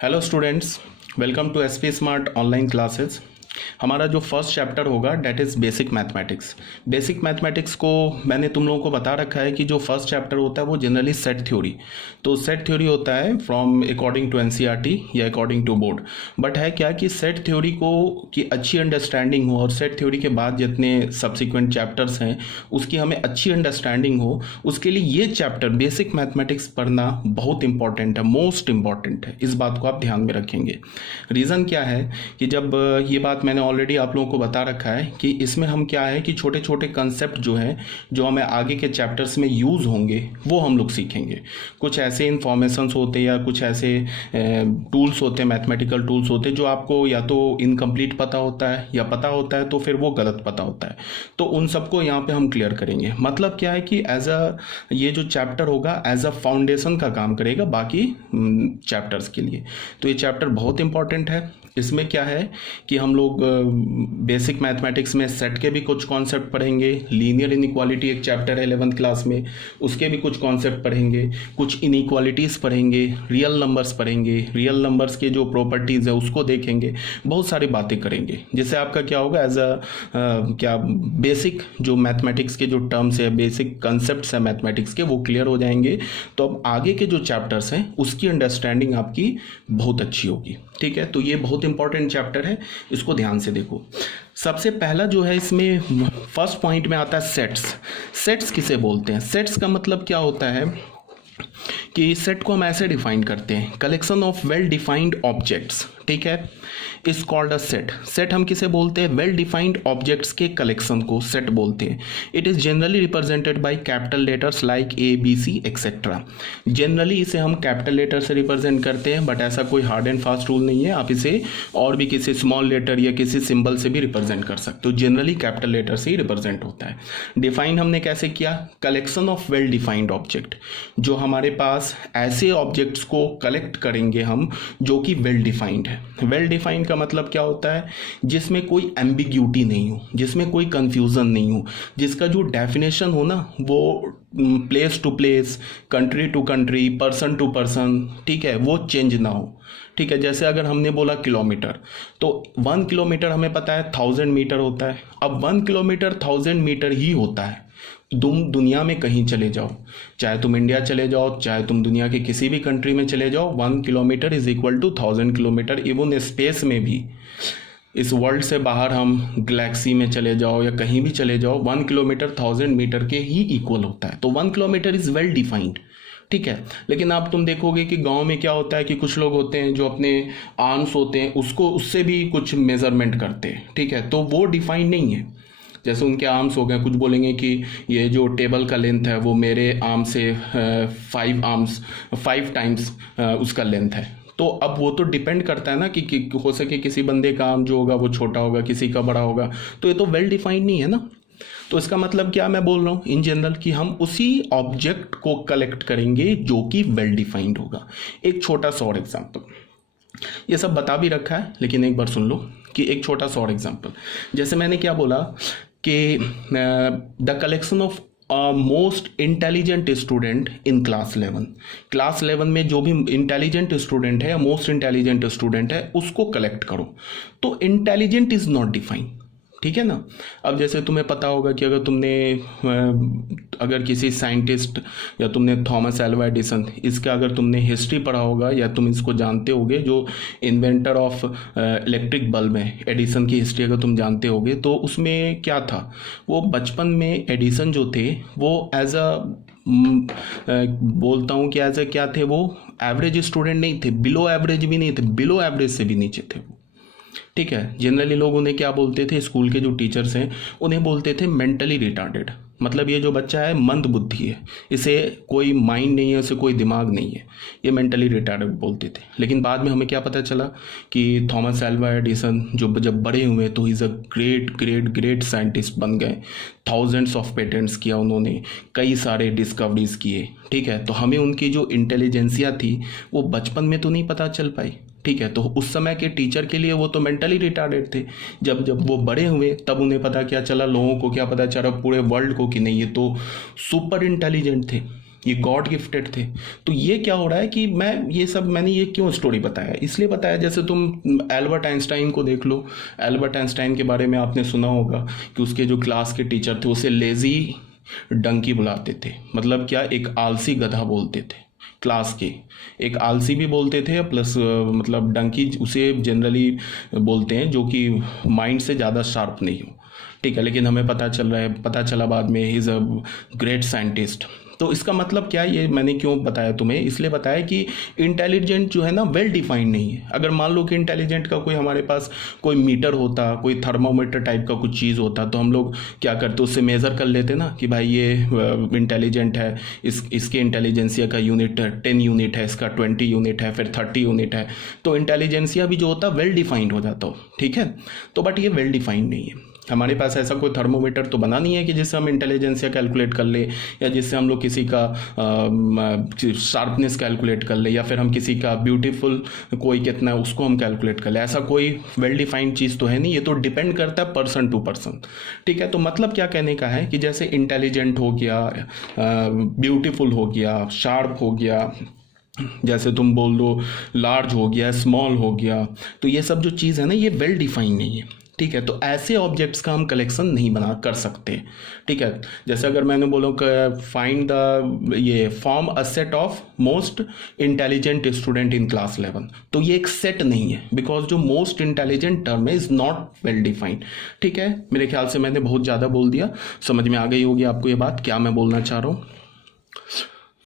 Hello students, welcome to SP smart online classes. हमारा जो first chapter होगा that is basic mathematics. Basic mathematics को मैंने तुम लोगों को बता रखा है कि जो फर्स्ट चैप्टर होता है वो जनरली सेट थ्योरी। तो सेट थ्योरी होता है फ्रॉम अकॉर्डिंग टू एनसीईआरटी या अकॉर्डिंग टू बोर्ड। बट है क्या कि सेट थ्योरी को की अच्छी अंडरस्टैंडिंग हो और सेट थ्योरी के बाद जितने सब्सिक्वेंट चैप्टर्स हैं उसकी हमें अच्छी अंडरस्टैंडिंग हो, उसके लिए ये चैप्टर बेसिक मैथमेटिक्स पढ़ना बहुत इंपॉर्टेंट है, मोस्ट इंपॉर्टेंट है। इस बात को आप ध्यान में रखेंगे। रीज़न क्या है कि जब ये बात मैंने ऑलरेडी आप लोगों को बता रखा है कि इसमें हम क्या है कि छोटे छोटे कंसेप्ट जो है जो हमें आगे के चैप्टर्स में यूज़ होंगे वो हम लोग सीखेंगे। कुछ ऐसे इन्फॉर्मेशंस होते या कुछ ऐसे टूल्स होते हैं, मैथमेटिकल टूल्स होते हैं जो आपको या तो इनकम्प्लीट पता होता है या पता होता है तो फिर वो गलत पता होता है। तो उन सबको यहाँ पे हम क्लियर करेंगे। मतलब क्या है कि ये जो चैप्टर होगा एज अ फाउंडेशन का काम करेगा बाकी चैप्टर्स के लिए। तो ये चैप्टर बहुत इंपॉर्टेंट है। इसमें क्या है कि हम लोग बेसिक मैथमेटिक्स में सेट के भी कुछ कॉन्सेप्ट पढ़ेंगे, लीनियर इनइक्वालिटी एक चैप्टर है 11th क्लास में, उसके भी कुछ कॉन्सेप्ट पढ़ेंगे, कुछ इनइक्वालिटीज़ पढ़ेंगे, रियल नंबर्स पढ़ेंगे, रियल नंबर्स के जो प्रॉपर्टीज़ है उसको देखेंगे, बहुत सारी बातें करेंगे जिससे आपका क्या होगा एज क्या बेसिक जो मैथमेटिक्स के जो टर्म्स है, बेसिक कंसेप्ट है मैथमेटिक्स के, वो क्लियर हो जाएंगे। तो अब आगे के जो चैप्टर्स हैं उसकी अंडरस्टैंडिंग आपकी बहुत अच्छी होगी। ठीक है, तो ये बहुत इंपॉर्टेंट चैप्टर है, इसको ध्यान से देखो। सबसे पहला जो है इसमें फर्स्ट पॉइंट में आता है सेट्स। सेट्स किसे बोलते हैं? सेट्स का मतलब क्या होता है कि सेट को हम ऐसे डिफाइन करते हैं, collection of well defined objects. ठीक है, is called a set. Set हम किसे बोलते हैं? वेल डिफाइंड ऑब्जेक्ट्स के कलेक्शन को सेट बोलते हैं। It is generally represented by capital letters like A B C etcetera. Generally इसे हम कैपिटल लेटर से रिप्रेजेंट करते हैं, बट ऐसा कोई हार्ड एंड फास्ट रूल नहीं है। आप इसे और भी किसी स्मॉल लेटर या किसी सिंबल से भी रिप्रेजेंट कर सकते हो। जनरली कैपिटल लेटर से ही रिप्रेजेंट होता है। डिफाइन हमने कैसे किया? Collection of well defined object, जो हमारे पास ऐसे ऑब्जेक्ट्स को कलेक्ट करेंगे हम जो कि वेल डिफाइंड है। वेल डिफाइंड का मतलब क्या होता है? जिसमें कोई एम्बिग्यूटी नहीं हो, जिसमें कोई कंफ्यूजन नहीं हो, जिसका जो डेफिनेशन हो ना वो place to place, country to country, person to person, ठीक है, वो चेंज ना हो। ठीक है, जैसे अगर हमने बोला किलोमीटर, तो 1 किलोमीटर हमें पता है 1000 मीटर होता है। अब 1 किलोमीटर 1000 मीटर ही होता है। तुम दुनिया में कहीं चले जाओ, चाहे तुम इंडिया चले जाओ, चाहे तुम दुनिया के किसी भी कंट्री में चले जाओ, 1 kilometre is equal to 1000 kilometre. Even space में भी, इस वर्ल्ड से बाहर हम गैलेक्सी में चले जाओ या कहीं भी चले जाओ, 1 किलोमीटर 1000 मीटर के ही इक्वल होता है। तो 1 किलोमीटर इज वेल डिफाइंड। ठीक है, लेकिन आप तुम देखोगे कि गांव में क्या होता है कि कुछ लोग होते हैं जो अपने आर्म्स होते हैं उससे भी कुछ मेजरमेंट करते हैं। ठीक है, तो वो डिफाइंड नहीं है। जैसे उनके आर्म्स हो गए, कुछ बोलेंगे कि ये जो टेबल का लेंथ है वो मेरे आर्म से 5 टाइम्स उसका लेंथ है। तो अब वो तो डिपेंड करता है ना कि हो सके किसी बंदे का आर्म जो होगा वो छोटा होगा, किसी का बड़ा होगा, तो ये तो वेल डिफाइंड नहीं है ना। तो इसका मतलब क्या मैं बोल रहा हूँ इन जनरल कि हम उसी ऑब्जेक्ट को कलेक्ट करेंगे जो कि वेल डिफाइंड होगा। एक छोटा सा और एग्जाम्पल, ये सब बता भी रखा है लेकिन एक बार सुन लो कि एक छोटा सा और एग्जाम्पल। जैसे मैंने क्या बोला कि the collection of most intelligent student in class 11। Class 11 में जो भी इंटेलिजेंट स्टूडेंट है या मोस्ट इंटेलिजेंट स्टूडेंट है उसको कलेक्ट करो। तो इंटेलिजेंट इज नॉट डिफाइंड। ठीक है ना। अब जैसे तुम्हें पता होगा कि अगर किसी साइंटिस्ट या तुमने थॉमस एल्वा एडिसन, इसका अगर तुमने हिस्ट्री पढ़ा होगा या तुम इसको जानते होगे, जो इन्वेंटर ऑफ इलेक्ट्रिक बल्ब है, एडिसन की हिस्ट्री अगर तुम जानते होगे, तो उसमें क्या था, वो बचपन में एडिसन जो थे वो एज अ बोलता हूँ कि एज अ क्या थे, वो एवरेज स्टूडेंट नहीं थे, बिलो एवरेज भी नहीं थे, बिलो एवरेज से भी नीचे थे वो। ठीक है, जनरली लोग उन्हें क्या बोलते थे, स्कूल के जो टीचर्स हैं उन्हें बोलते थे मेंटली रिटार्डेड। मतलब ये जो बच्चा है मंद बुद्धि है, इसे कोई माइंड नहीं है, इसे कोई दिमाग नहीं है, ये मेंटली रिटार्डेड बोलते थे। लेकिन बाद में हमें क्या पता चला कि थॉमस एल्वा एडिसन जब बड़े हुए तो is a great great great scientist बन गए। थाउजेंड्स ऑफ पेटेंट्स किया उन्होंने, कई सारे डिस्कवरीज किए। ठीक है, तो हमें उनकी जो इंटेलिजेंसिया थी वो बचपन में तो नहीं पता चल पाई। ठीक है, तो उस समय के टीचर के लिए वो तो मेंटली रिटार्डेड थे। जब वो बड़े हुए तब उन्हें पता क्या चला, लोगों को क्या पता चला, पूरे वर्ल्ड को, कि नहीं ये तो सुपर इंटेलिजेंट थे। ये गॉड गिफ्टेड थे। तो ये क्या हो रहा है कि मैंने ये क्यों स्टोरी बताया, इसलिए बताया जैसे तुम एल्बर्ट आइंस्टाइन को देख लो। एल्बर्ट आइंस्टाइन के बारे में आपने सुना होगा कि उसके जो क्लास के टीचर थे उसे लेजी डंकी बुलाते थे। मतलब क्या, एक आलसी गधा बोलते थे क्लास के। एक आलसी भी बोलते थे प्लस मतलब डंकी उसे जनरली बोलते हैं जो कि माइंड से ज़्यादा शार्प नहीं हो, ठीक है। लेकिन हमें पता चला बाद में he is a great scientist. तो इसका मतलब क्या है, ये मैंने क्यों बताया तुम्हें, इसलिए बताया कि इंटेलिजेंट जो है ना वेल डिफाइंड नहीं है। अगर मान लो कि इंटेलिजेंट का कोई हमारे पास कोई मीटर होता, कोई थर्मामीटर टाइप का कुछ चीज़ होता, तो हम लोग क्या करते, उससे मेज़र कर लेते ना कि भाई ये इंटेलिजेंट है, इसके इंटेलिजेंसिया का यूनिट 10 यूनिट है, इसका 20 यूनिट है, फिर 30 यूनिट है। तो इंटेलिजेंसिया भी जो होता वेल डिफाइंड हो जाता हो, ठीक है। तो बट ये वेल डिफाइंड नहीं है। हमारे पास ऐसा कोई थर्मोमीटर तो बना नहीं है कि जिससे हम इंटेलिजेंसिया कैलकुलेट कर ले, या जिससे हम लोग किसी का शार्पनेस कैलकुलेट कर ले, या फिर हम किसी का ब्यूटीफुल कोई कितना है उसको हम कैलकुलेट कर ले। ऐसा कोई वेल डिफाइंड चीज़ तो है नहीं, ये तो डिपेंड करता है पर्सन टू पर्सन, ठीक है। तो मतलब क्या कहने का है कि जैसे इंटेलिजेंट हो गया, ब्यूटीफुल हो गया, शार्प हो गया, जैसे तुम बोल दो लार्ज हो गया, स्मॉल हो गया, तो ये सब जो चीज़ है ना ये वेल डिफाइंड नहीं है, ठीक है। तो ऐसे ऑब्जेक्ट्स का हम कलेक्शन नहीं बना कर सकते, ठीक है। जैसे अगर मैंने बोला कि फाइंड द ये form a set of most intelligent student in class 11, तो ये एक सेट नहीं है, बिकॉज जो मोस्ट इंटेलिजेंट टर्म है इज नॉट वेल डिफाइंड, ठीक है। मेरे ख्याल से मैंने बहुत ज़्यादा बोल दिया, समझ में आ गई होगी आपको ये बात क्या मैं बोलना चाह रहा हूँ।